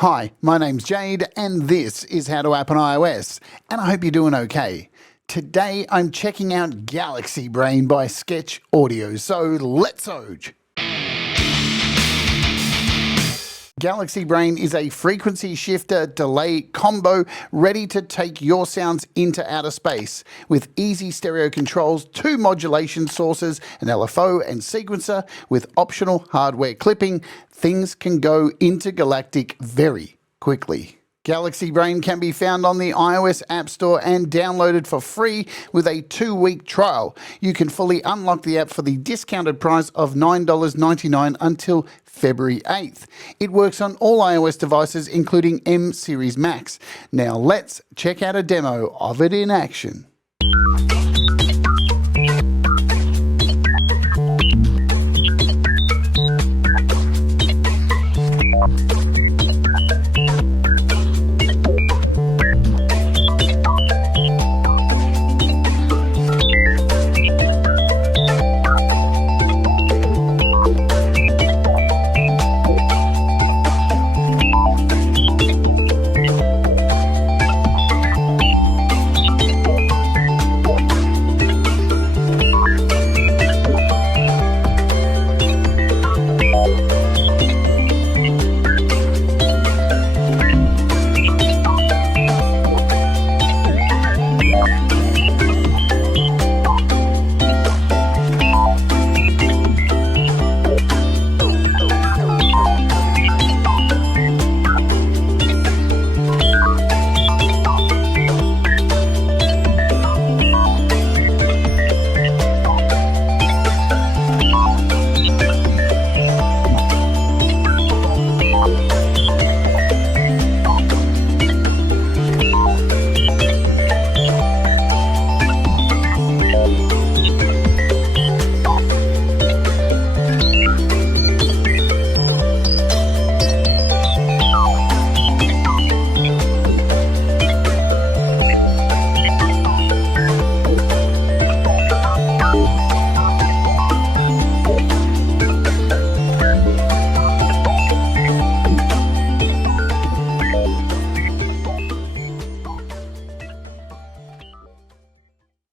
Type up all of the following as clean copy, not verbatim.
Hi, my name's Jade and this is How to App on iOS, and I hope you're doing okay. Today I'm checking out Galaxy Brain by Sketch Audio, so let's oge. Galaxy Brain is a frequency shifter delay combo ready to take your sounds into outer space. With easy stereo controls, 2 modulation sources, an LFO and sequencer with optional hardware clipping, things can go intergalactic very quickly. Galaxy Brain can be found on the iOS App Store and downloaded for free with a 2-week trial. You can fully unlock the app for the discounted price of $9.99 until February 8th. It works on all iOS devices, including M Series Max. Now let's check out a demo of it in action.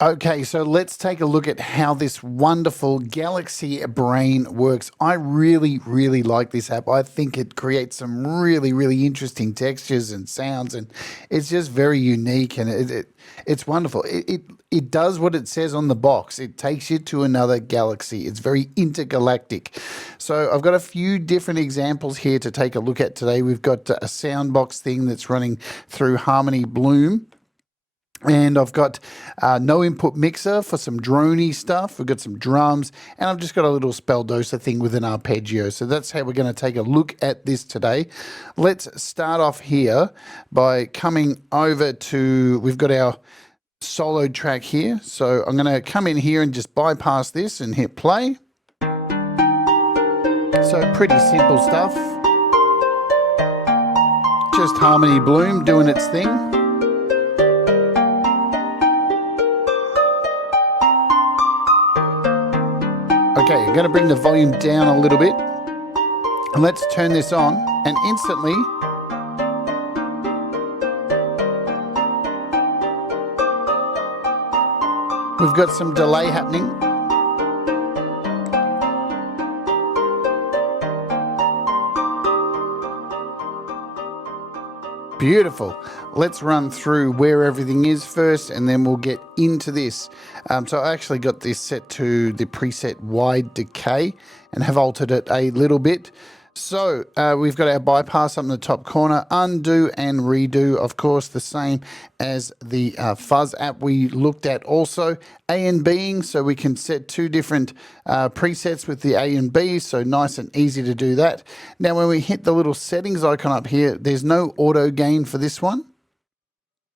Okay, so let's take a look at how this wonderful Galaxy Brain works. I really like this app. I think it creates some really interesting textures and sounds, and it's just very unique, and it's wonderful. It does what it says on the box. It takes you to another galaxy. It's very intergalactic. So I've got a few different examples here to take a look at today. We've got a soundbox thing that's running through Harmony Bloom. And I've got no input mixer for some droney stuff. We've got some drums, and I've just got a little spelldoser thing with an arpeggio. So that's how we're going to take a look at this today. Let's start off here by coming over to, we've got our solo track here. So I'm going to come in here and just bypass this and hit play. So pretty simple stuff. Just Harmony Bloom doing its thing. Okay, I'm going to bring the volume down a little bit. And let's turn this on, and instantly we've got some delay happening. Beautiful. Let's run through where everything is first, and then we'll get into this. So I actually got this set to the preset wide decay and have altered it a little bit. So we've got our bypass up in the top corner, undo and redo, of course, the same as the fuzz app we looked at also. A and Bing, so we can set 2 different presets with the A and B, so nice and easy to do that. Now when we hit the little settings icon up here, there's no auto gain for this one.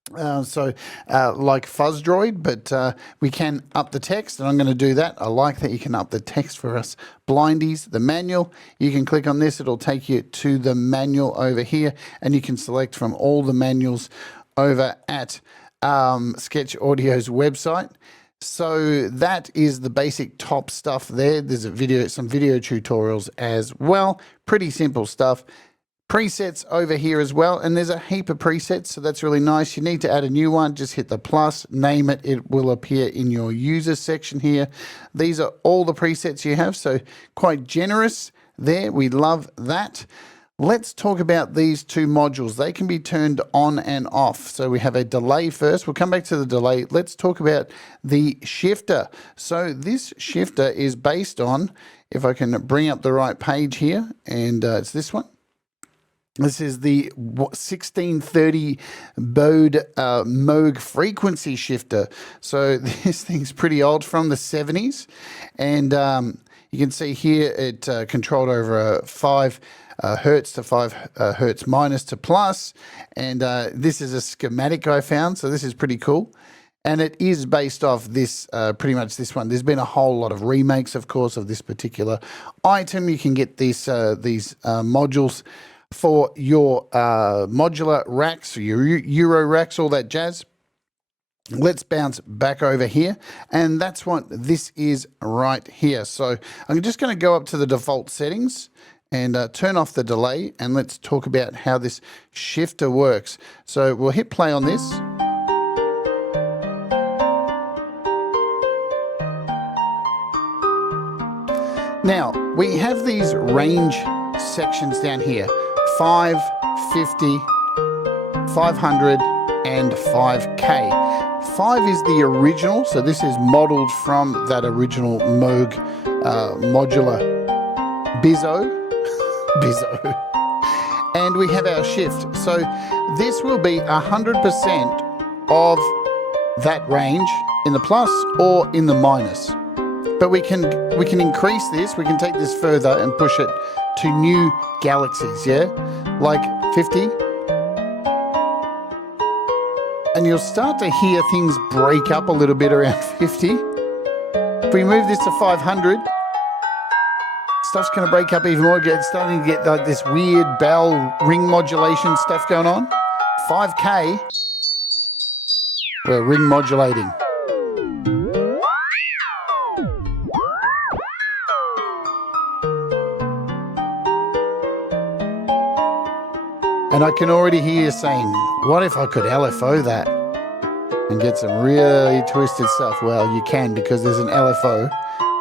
Like Fuzz Droid, but we can up the text, and I'm going to do that. I like that you can up the text for us blindies. The manual, you can click on this, it'll take you to the manual over here, and you can select from all the manuals over at Sketch Audio's website. So that is the basic top stuff there. There's some video tutorials as well. Pretty simple stuff. presets over here as well, and there's a heap of presets, so that's really nice. You need to add a new one, just hit the plus, name it, it will appear in your users section here. These are all the presets you have, so quite generous there. We love that. Let's talk about these two modules. They can be turned on and off. So we have a delay first. We'll come back to the delay. Let's talk about the shifter. So this shifter is based on, if I can bring up the right page here, and it's this one. This is the 1630 Bode Moog frequency shifter. So this thing's pretty old, from the 70s. And you can see here it controlled over 5 hertz to 5 hertz minus to plus. And this is a schematic I found, so this is pretty cool. And it is based off this, pretty much this one. There's been a whole lot of remakes, of course, of this particular item. You can get these modules for your modular racks, your Euro racks, all that jazz. Let's bounce back over here, and that's what this is right here. So I'm just going to go up to the default settings and turn off the delay, and let's talk about how this shifter works. So we'll hit play on this. Now, we have these range sections down here. 5, 50, 500, and 5K. 5 is the original, so this is modeled from that original Moog modular Bizzo. And we have our shift. So this will be 100% of that range in the plus or in the minus. But we can increase this, we can take this further and push it to new galaxies, yeah? Like 50. And you'll start to hear things break up a little bit around 50. If we move this to 500, stuff's going to break up even more. It's starting to get like this weird bell ring modulation stuff going on. 5K, we're ring modulating. And I can already hear you saying, what if I could LFO that and get some really twisted stuff? Well, you can, because there's an LFO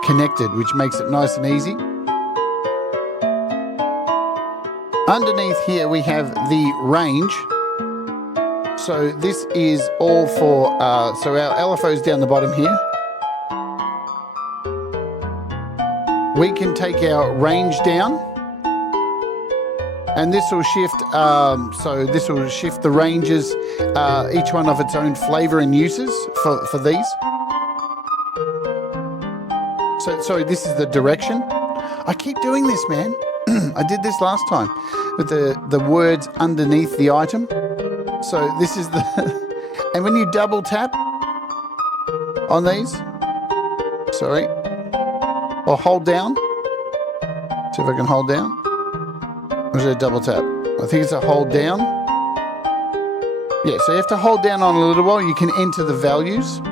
connected, which makes it nice and easy. Underneath here, we have the range. So this is all for, so our LFO is down the bottom here. We can take our range down. And this will shift, so this will shift the ranges, each one of its own flavor and uses for these. So, sorry, this is the direction. I keep doing this, man. I did this last time with the words underneath the item. So this is the, and when you double tap on these, sorry, or hold down, see if I can hold down. Or is it a double tap? I think it's a hold down. Yeah, so you have to hold down on a little while. You can enter the values.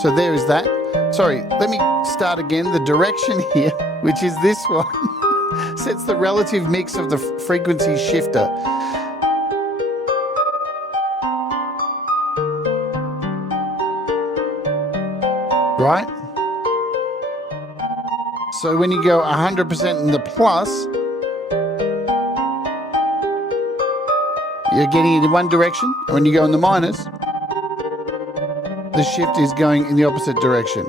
So there is that. Sorry, let me start again. The direction here, which is this one, sets the relative mix of the frequency shifter. Right? So when you go 100% in the plus, you're getting it in one direction, and when you go in the minus, the shift is going in the opposite direction.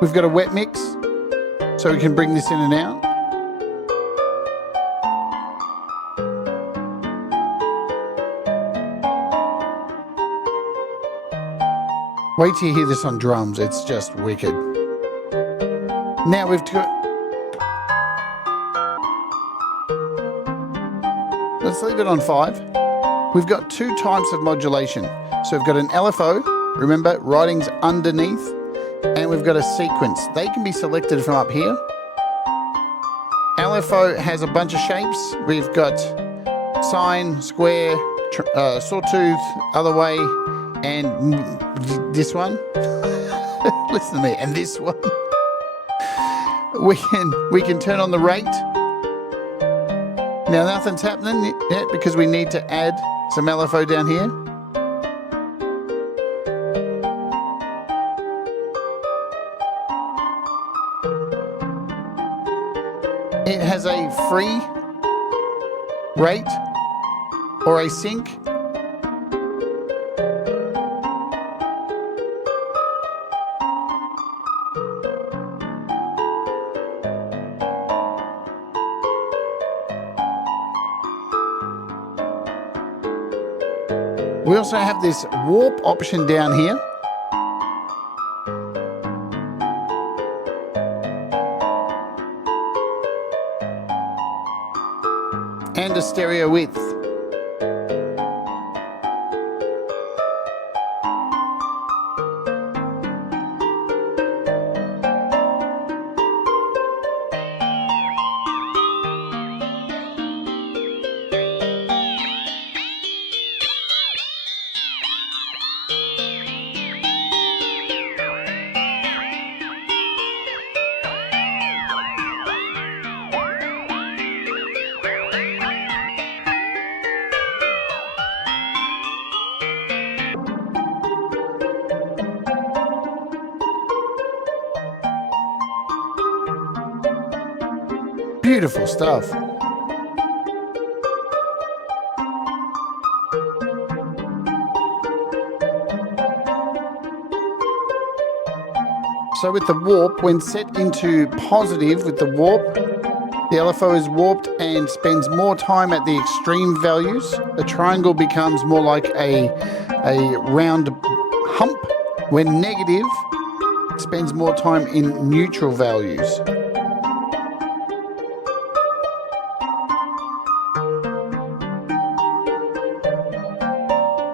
We've got a wet mix, so we can bring this in and out. Wait till you hear this on drums, it's just wicked. Now we've got, let's leave it on 5. We've got 2 types of modulation. So we've got an LFO, remember, writing's underneath, and we've got a sequence. They can be selected from up here. LFO has a bunch of shapes. We've got sine, square, sawtooth, other way, and this one. Listen to me, and this one. We can turn on the rate. Now nothing's happening yet because we need to add some LFO down here. It has a free rate or a sync. We also have this warp option down here. And a stereo width. Beautiful stuff. So with the warp, when set into positive with the warp, the LFO is warped and spends more time at the extreme values. The triangle becomes more like a round hump. When negative, it spends more time in neutral values.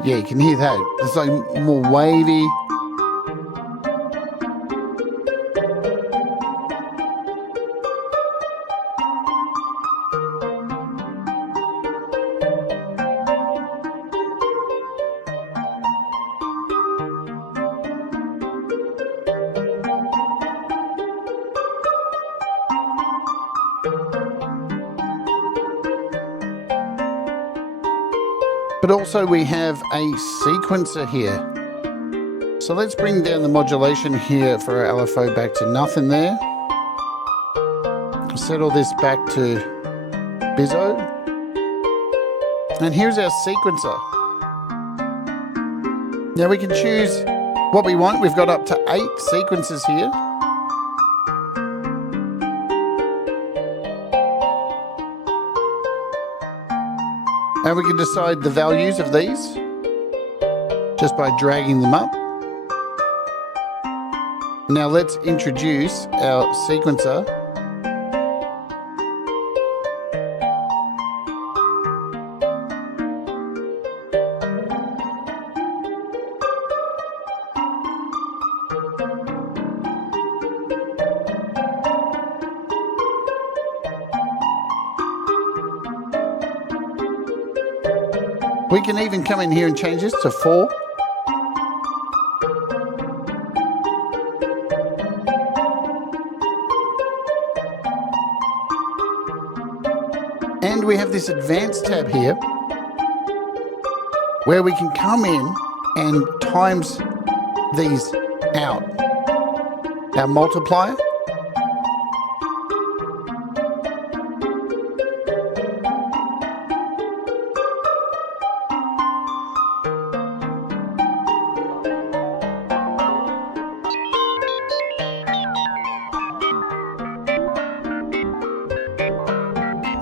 Yeah, you can hear that. It's like more wavy. But also we have a sequencer here. So let's bring down the modulation here for our LFO back to nothing there. Settle this back to Bizzo. And here's our sequencer. Now we can choose what we want. We've got up to 8 sequences here. And we can decide the values of these just by dragging them up. Now let's introduce our sequencer. We can even come in here and change this to 4. And we have this advanced tab here where we can come in and times these out. Our multiplier.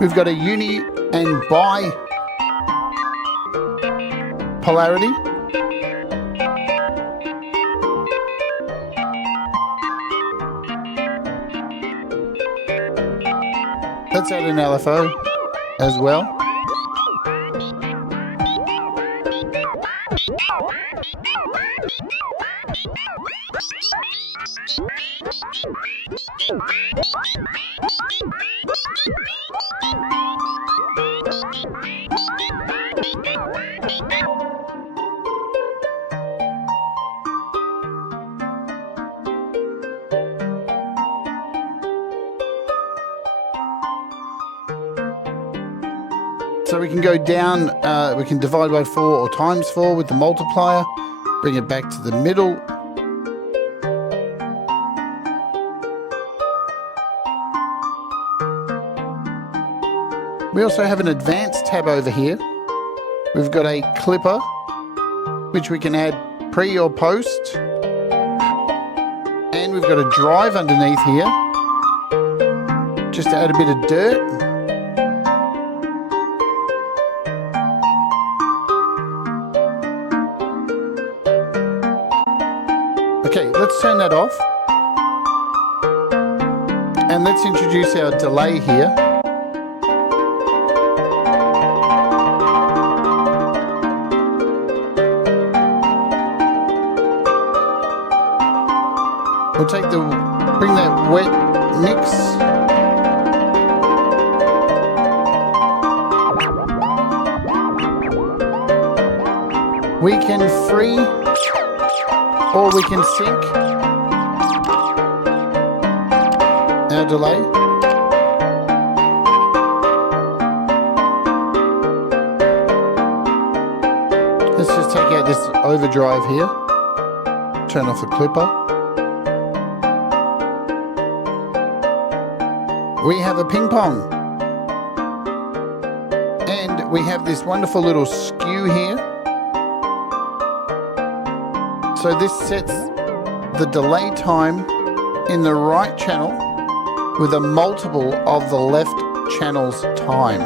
We've got a uni and bi polarity. Let's add an LFO as well. So we can go down, we can divide by 4 or times 4 with the multiplier, bring it back to the middle. We also have an advanced tab over here. We've got a clipper, which we can add pre or post. And we've got a drive underneath here, just to add a bit of dirt. Okay, let's turn that off. And let's introduce our delay here. We'll bring that wet mix. We can free or we can sync our delay. Let's just take out this overdrive here. Turn off the clipper. We have a ping pong, and we have this wonderful little skew here. So this sets the delay time in the right channel with a multiple of the left channel's time.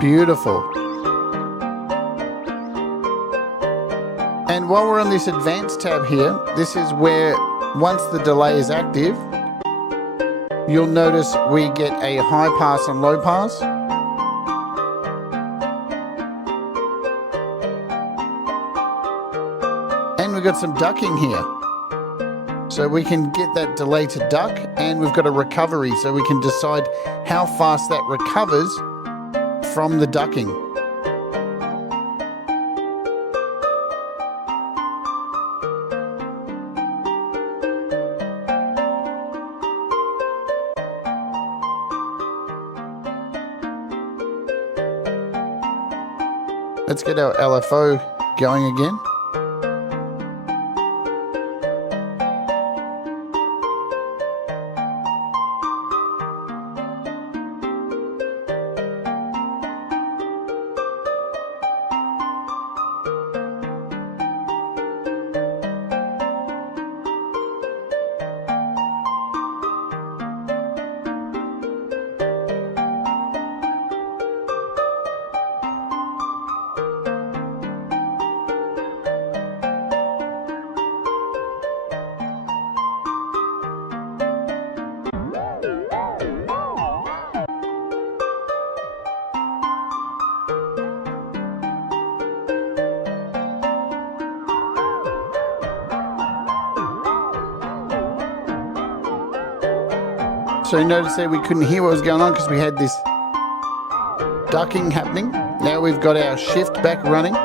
Beautiful. And while we're on this advanced tab here, this is where once the delay is active, you'll notice we get a high pass and low pass. And we've got some ducking here. So we can get that delay to duck, and we've got a recovery, so we can decide how fast that recovers from the ducking. Let's get our LFO going again. So you notice there we couldn't hear what was going on because we had this ducking happening. Now we've got our shift back running.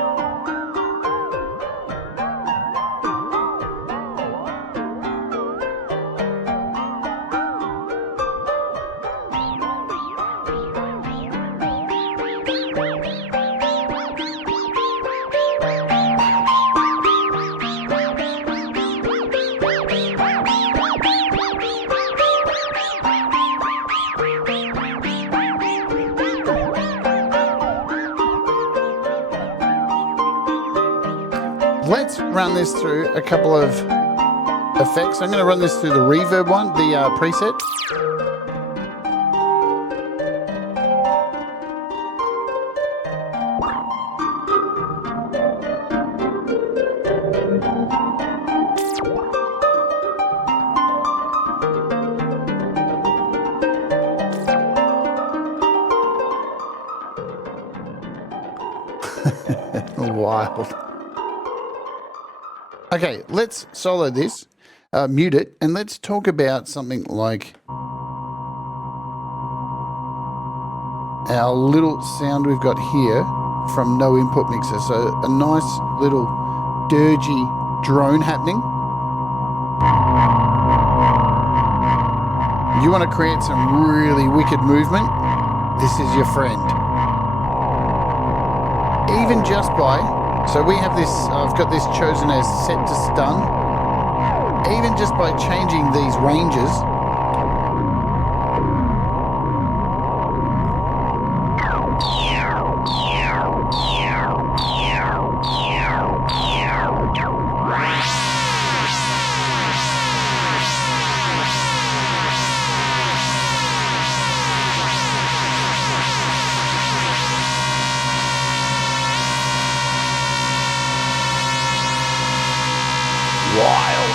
Let's run this through a couple of effects. I'm going to run this through the reverb one, the preset. Wild. Okay, let's solo this, mute it, and let's talk about something like our little sound we've got here from No Input Mixer. So a nice little dirgy drone happening. You want to create some really wicked movement? This is your friend. Even just by, so we have this, I've got this chosen as set to stun. Even just by changing these ranges, wild.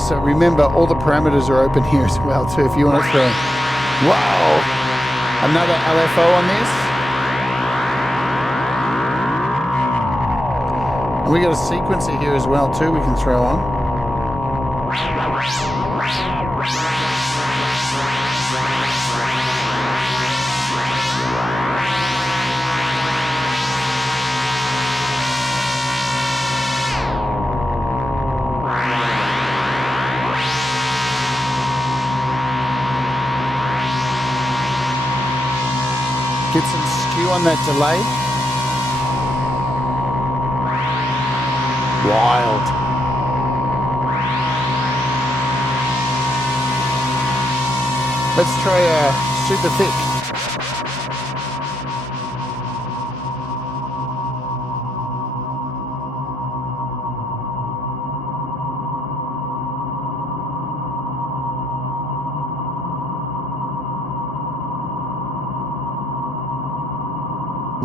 So remember, all the parameters are open here as well too, if you want to throw. Wow! Another LFO on this. And we got a sequencer here as well too we can throw on. Get some skew on that delay. Wild. Let's try super thick.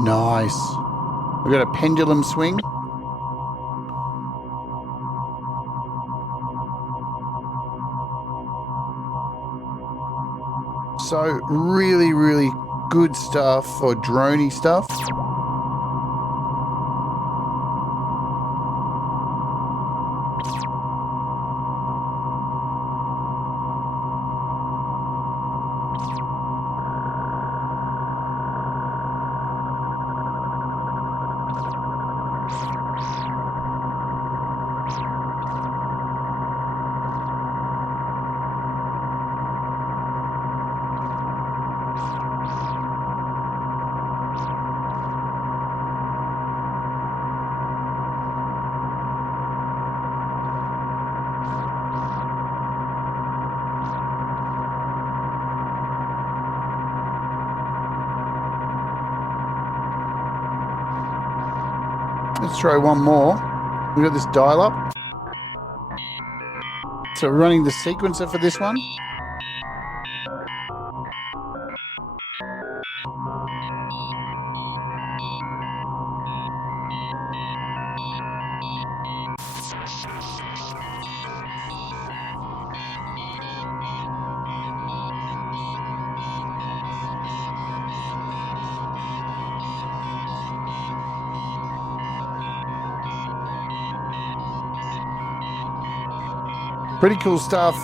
Nice. We've got a pendulum swing. So really, really good stuff for droney stuff. Let's try one more. We've got this dial up. So we're running the sequencer for this one. Pretty cool stuff.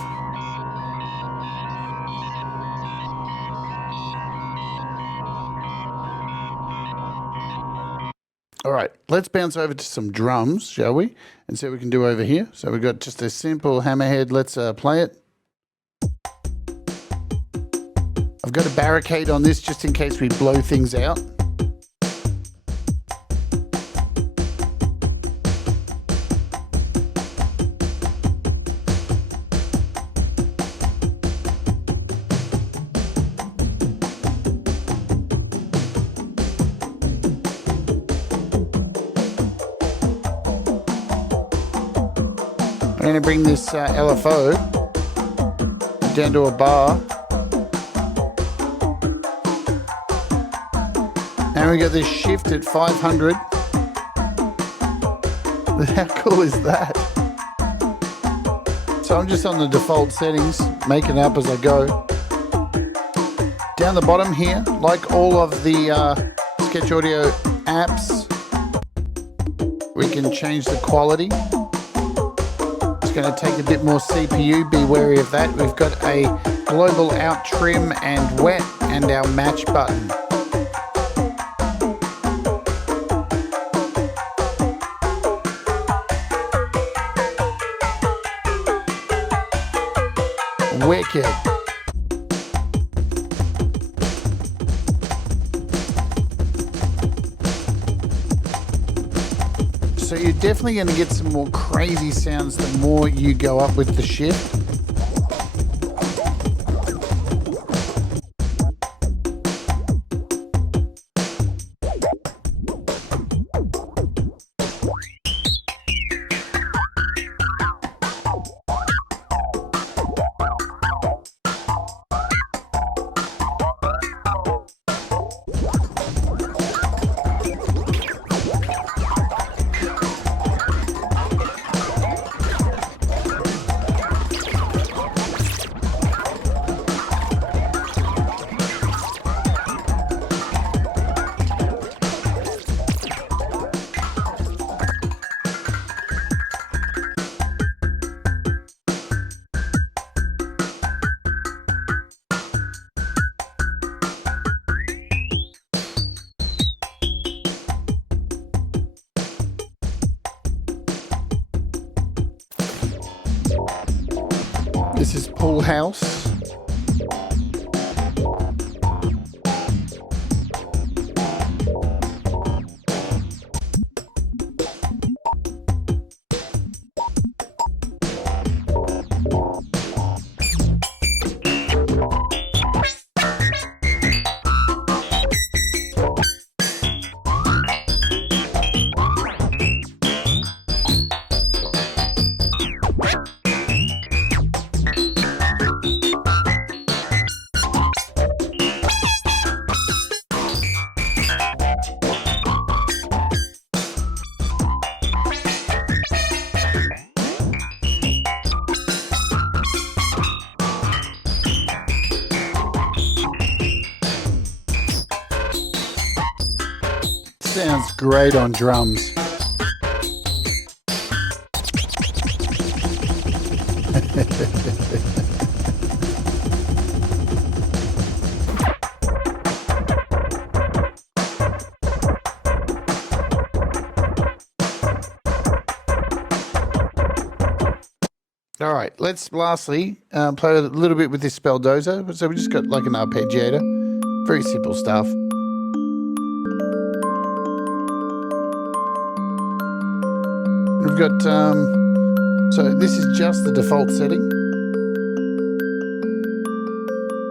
All right, let's bounce over to some drums, shall we? And see what we can do over here. So we've got just a simple hammerhead. Let's play it. I've got a barricade on this just in case we blow things out. I'm going to bring this LFO down to a bar. And we got this shift at 500. How cool is that? So I'm just on the default settings, making it up as I go. Down the bottom here, like all of the Sketch Audio apps, we can change the quality. It's going to take a bit more CPU, be wary of that. We've got a global out trim and wet and our match button. Wicked. So you're definitely going to get some more crazy sounds the more you go up with the shift. This is Pool House. Sounds great on drums. All right, let's lastly play a little bit with this spelldozer. So we just got like an arpeggiator, very simple stuff. We've got, so this is just the default setting.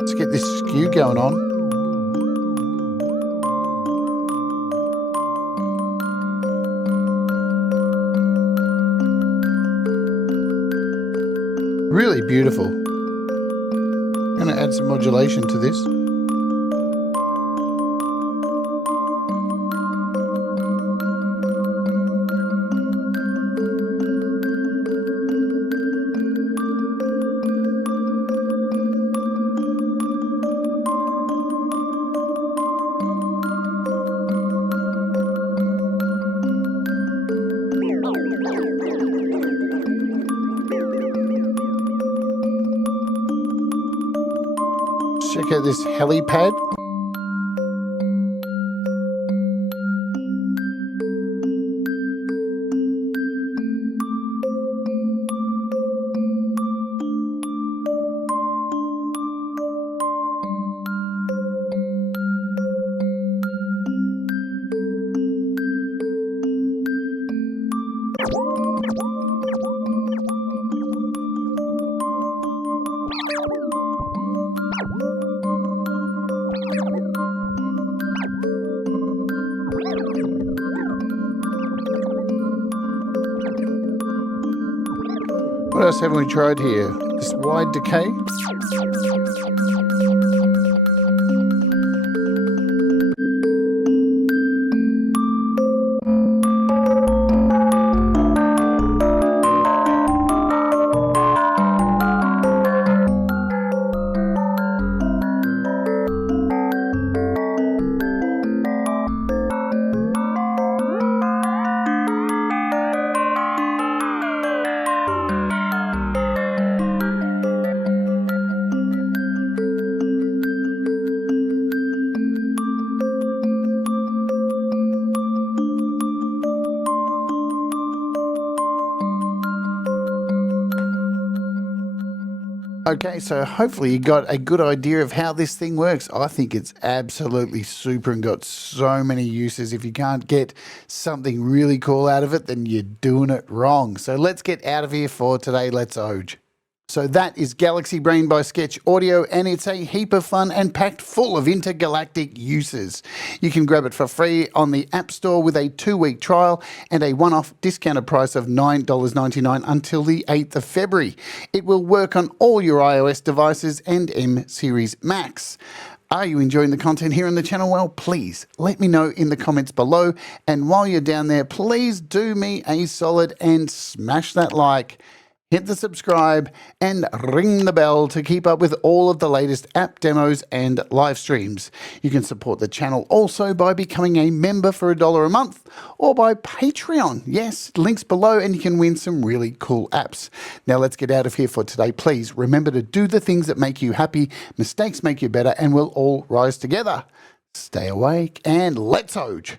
Let's get this skew going on. Really beautiful. I'm going to add some modulation to this. Check out this helipad. What else haven't we tried here? This wide decay. Okay, so hopefully you got a good idea of how this thing works. I think it's absolutely super and got so many uses. If you can't get something really cool out of it, then you're doing it wrong. So let's get out of here for today. Let's Oj. So that is Galaxy Brain by Sketch Audio, and it's a heap of fun and packed full of intergalactic uses. You can grab it for free on the App Store with a 2-week trial and a one-off discounted price of $9.99 until the 8th of February. It will work on all your iOS devices and M Series Macs. Are you enjoying the content here on the channel? Well, please let me know in the comments below. And while you're down there, please do me a solid and smash that like. Hit the subscribe and ring the bell to keep up with all of the latest app demos and live streams. You can support the channel also by becoming a member for $1 a month or by Patreon. Yes, links below, and you can win some really cool apps. Now let's get out of here for today. Please remember to do the things that make you happy. Mistakes make you better, and we'll all rise together. Stay awake and let's Oj.